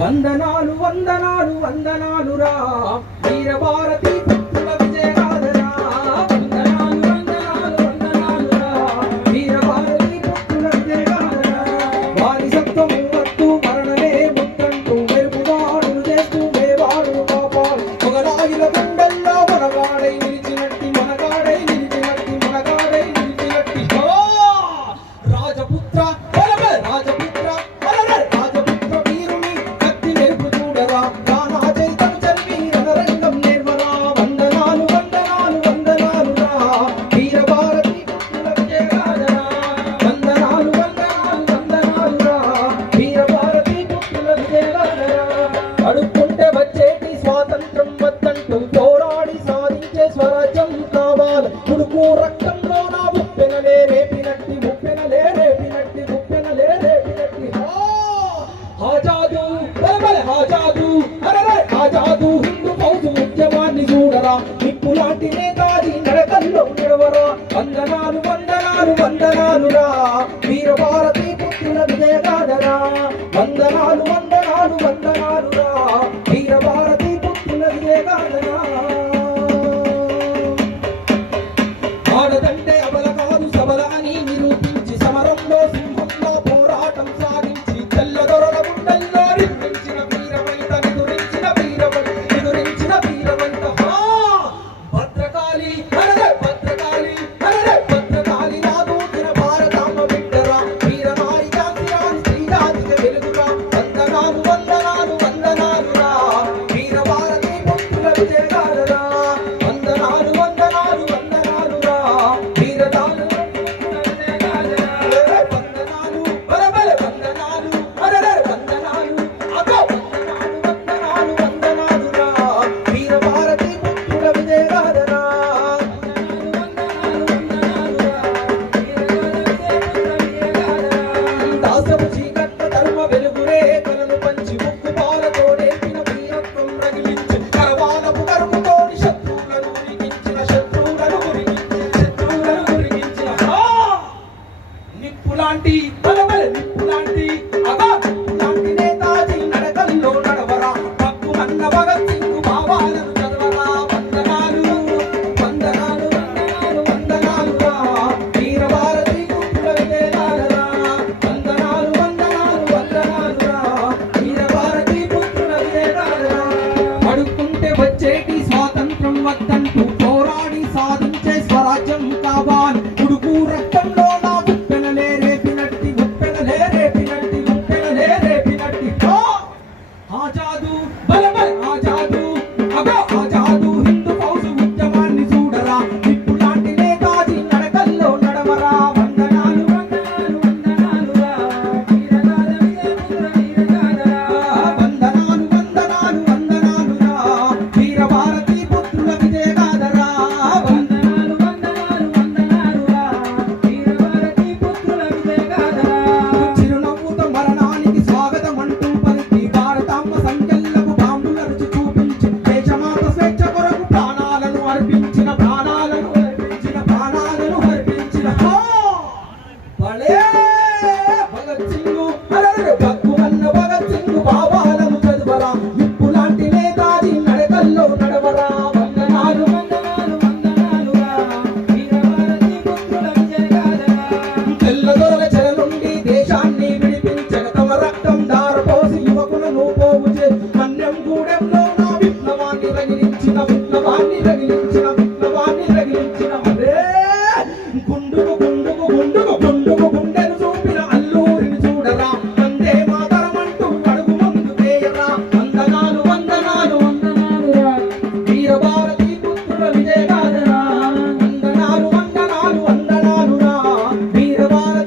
వందనాలు వందనాలు వందనాలు రా వీరభారతి పుత్రుల విజయగాథరా. వందనాలు వందనాలు వందనాలు రా వీరభారతి పుత్రుల విజయగాథరా. వారి సత్వము వత్తు మరణమే ముద్దంటూ మెరుపుదాడులు చేస్తూ మేవాడును పాపాలు మొగలాయుల గుండెల్లో మనగాడై నిలిచినట్టి మనగాడై నిలిచినట్టి మనగాడై నిలిచినట్టి రాజపుత్ర రాజపుత్ర అడుక్కుంటే వచ్చేటి స్వాతంత్రం వద్దంటూ పోరాడి సాధించే స్వరాజ్యం కావాలి. ఉడుకు రక్తంలో నా ఉప్పెనలే రేపినట్టి ఉప్పెనలే రేపినట్టి ఉప్పెనలే రేపినట్టి ఆజాదు ఆజాదు ఆజాదు హిందూ ఫౌజు ఉద్యమాన్ని చూడరా. నిప్పులాంటి నేతాజీ నడకల్లో నిడవరా. వందనాలు వందనాలు వందనాలు రా వీరభారతి పుత్రుల విజయగాథరా. వందనాలు వందనాలు వందనాలు రా వీరభారతి పుత్రుల విజయగాథరా. ఆడదంటే అబల కాదు సబల అని నిరూపించి సమరంలో సింహంలో పోరాటం సాగించి తెల్లదొరల గుండెల్లో నిర్మించిన వీరవనిత నిదురించిన వీరవనిత నిదురించిన వీరవనిత భద్రకాళి భద్రకాళి భద్రకాళి నాదూతిన భారతాంబ బిడ్డరా. వీరనాయిక శ్రీ జాతికి వెలుగురా. వందనాలు వందనాలు వందనాలు రా వీరభారతి పుత్రుల విజయగాథరా. వందనాలు వందనాలు వందనాలు రా వీరదాలు వందనాలు బలబల వందనాలు వందనాలు అదో వందనాలు వందనాలు వందనాలు రా వీరభారతి పుత్రుల విజయగాథరా. దాసపు చీకట్ల ధర్మ వెలుగురే కలను పంచి ముక్కు పాలతో నేర్పిన వీరత్వం రగిలించి కరవాలపు కరుపుతోని శత్రువులను ఉరిగించిన నిప్పులాంటి బలబల నిప్పులాంటి అగా నిప్పులాంటి నేతాజీ నడకల్లో నడవరా. భక్తుమన్న భగత్ సింగ్ భావాలను చదవరా. వందనాలు వందనాలు వందనాలు వందనాలు రా వీరభారతి పుత్రుల విజయగాథరా. వందనాలు వందనాలు వందనాలు రా వీరభారతి పుత్రుల విజయగాథరా. అడుక్కుంటే వచ్చేటి స్వాతంత్రం వద్దంటూ పోరాడి సాధించే స్వరాజ్యం కావాలి. ఉడుకు రక్తంలో నా ఉప్పెనలే రేపినట్టి ఉప్పెనలే రేపినట్టి ఉప్పెనలే రేపినట్టి ఆజాదు బలబల ఆజాదు అగో ఆజాదు హిందూ ఫౌజు ఉద్యమాన్ని చూడరా. నిప్పులాంటి నేతాజీ నడకల్లో నడవరా. వందనాలు వందనాలు వందనాలు రా వీరగాథ వీరగాథరా. వందనాలు వందనాలు వందనాలు రా వీరభారతి పుత్రుల విజయగాథరా. వందనాలు వందనాలు వందనాలు రా వీరభారతి పుత్రుల విజయగాథరా. చిరునవ్వుతో మరణానికి స్వాగతం అంటూ పలికి భారతాంబ సంఖ్యలకు బాంబుల రుచి చూపించి దేశమాత స్వేచ్ఛ కొరకు ప్రాణాలను అర్పించిన ప్రాణాలను అర్పించిన ప్రాణాలను అర్పించిన భలే భగత్ సింగ్ భక్కుమన్న భగత్ సింగ్ భావాలను చదువరా. నిప్పులాంటి నేతాజీ నడకల్లో నడవరా. వందనాలు వందనాలు వందనాలు రా వీరభారతి పుత్రుల విజయగాథరా. తెల్లదొరల చెర నుండి దేశాన్ని విడిపించక తమ రక్తం దారపోసి యువకులను పోగు చే మన్యం గూడెంలో నా విప్లవాన్ని రగిలించిన విప్లవాన్ని రగిలించిన విప్లవాన్ని రగిలించిన